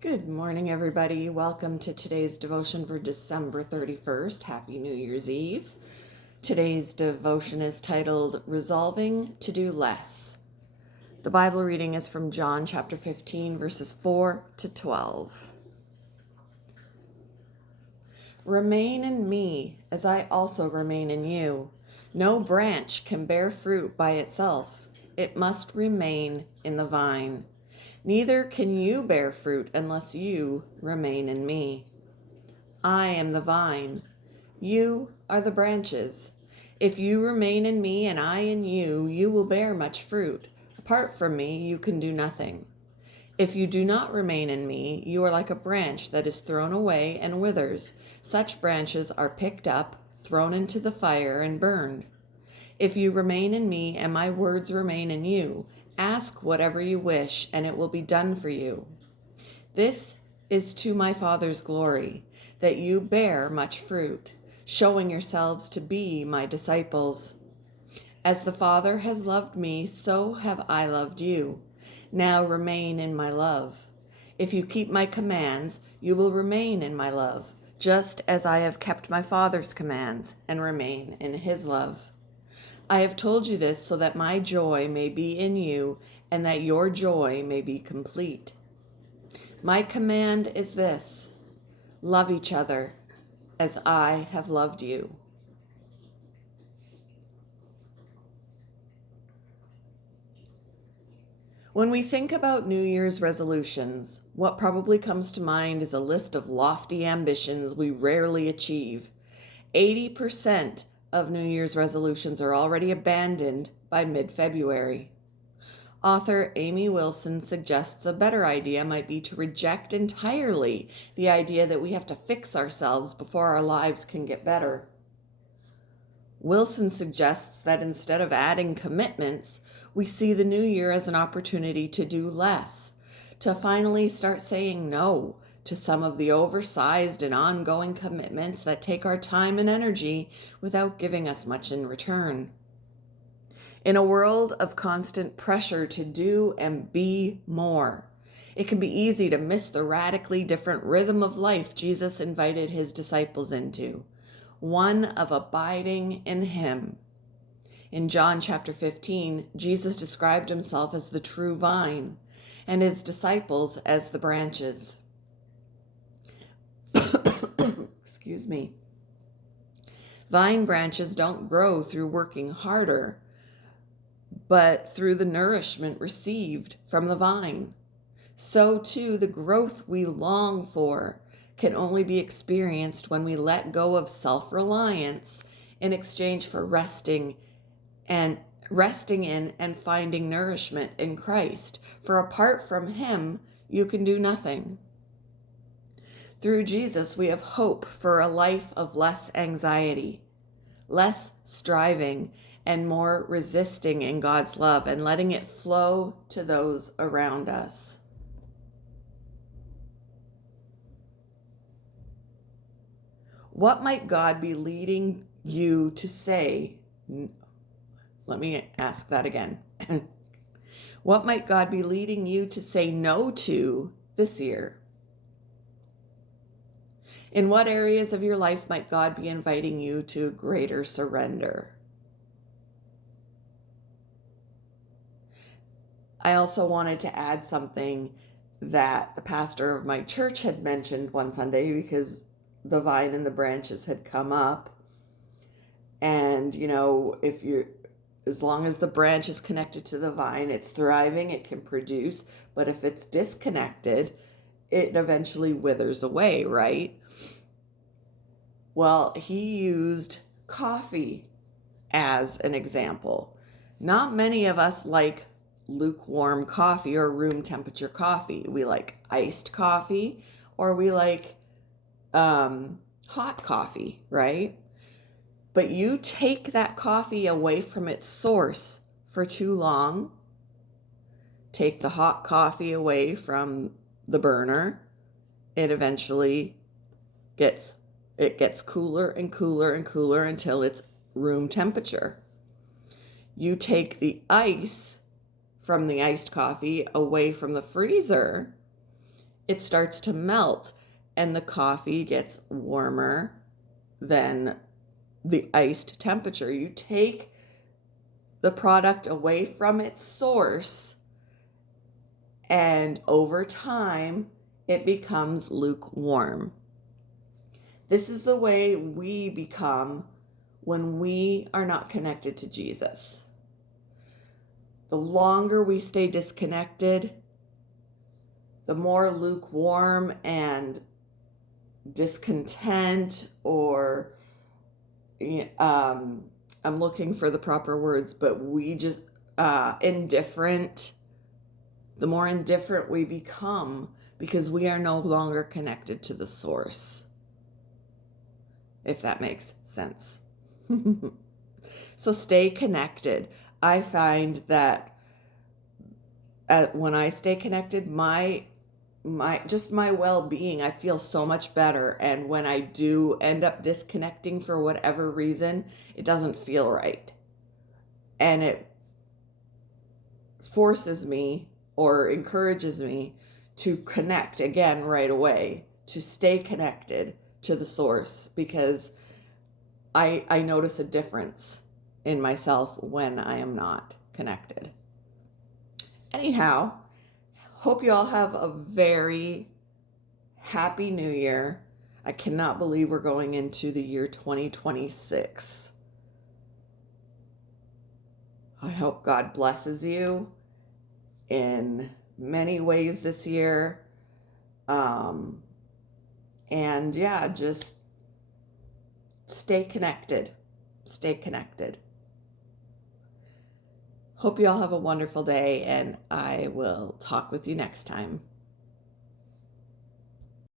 Good morning, everybody. Welcome to today's devotion for December 31st. Happy New Year's Eve. Today's devotion is titled Resolving to Do Less. The Bible reading is from John chapter 15, verses 4 to 12. Remain in me, as I also remain in you. No branch can bear fruit by itself. It must remain in the vine. Neither can you bear fruit unless you remain in me. I am the vine. You are the branches. If you remain in me and I in you, you will bear much fruit. Apart from me, you can do nothing. If you do not remain in me, you are like a branch that is thrown away and withers. Such branches are picked up, thrown into the fire, and burned. If you remain in me and my words remain in you, ask whatever you wish, and it will be done for you. This is to my Father's glory, that you bear much fruit, showing yourselves to be my disciples. As the Father has loved me, so have I loved you. Now remain in my love. If you keep my commands, you will remain in my love, just as I have kept my Father's commands and remain in his love. I have told you this so that my joy may be in you and that your joy may be complete. My command is this: love each other as I have loved you. When we think about New Year's resolutions, what probably comes to mind is a list of lofty ambitions we rarely achieve. 80% of New Year's resolutions are already abandoned by mid-February. Author Amy Wilson suggests a better idea might be to reject entirely the idea that we have to fix ourselves before our lives can get better. Wilson suggests that instead of adding commitments, we see the new year as an opportunity to do less, to finally start saying no to some of the oversized and ongoing commitments that take our time and energy without giving us much in return. In a world of constant pressure to do and be more, it can be easy to miss the radically different rhythm of life Jesus invited his disciples into, one of abiding in him. In John chapter 15, Jesus described himself as the true vine and his disciples as the branches. Excuse me. Vine branches don't grow through working harder, but through the nourishment received from the vine. So too, the growth we long for can only be experienced when we let go of self-reliance in exchange for resting in and finding nourishment in Christ. For apart from him, you can do nothing. Through Jesus, we have hope for a life of less anxiety, less striving, and more resisting in God's love and letting it flow to those around us. What might God be leading you to say? Let me ask that again. What might God be leading you to say no to this year? In what areas of your life might God be inviting you to greater surrender? I also wanted to add something that the pastor of my church had mentioned one Sunday, because the vine and the branches had come up. And, as long as the branch is connected to the vine, it's thriving, it can produce. But if it's disconnected, it eventually withers away, right? Well, he used coffee as an example. Not many of us like lukewarm coffee or room temperature coffee. We like iced coffee, or we like hot coffee, right? But you take that coffee away from its source for too long, take the hot coffee away from the burner, it eventually gets cooler and cooler and cooler until it's room temperature. You take the ice from the iced coffee away from the freezer, it starts to melt and the coffee gets warmer than the iced temperature. You take the product away from its source, and over time, it becomes lukewarm. This is the way we become when we are not connected to Jesus. The longer we stay disconnected, the more lukewarm and discontent, or I'm looking for the proper words, but we just indifferent. The more indifferent we become because we are no longer connected to the source. If that makes sense. So stay connected. I find that when I stay connected, my well-being, I feel so much better. And when I do end up disconnecting for whatever reason, it doesn't feel right. And it forces me or encourages me to connect again right away, to stay connected to the source, because I notice a difference in myself when I am not connected. Anyhow, hope you all have a very happy new year. I cannot believe we're going into the year 2026. I hope God blesses you in many ways this year. And yeah, just stay connected. Stay connected. Hope you all have a wonderful day, and I will talk with you next time.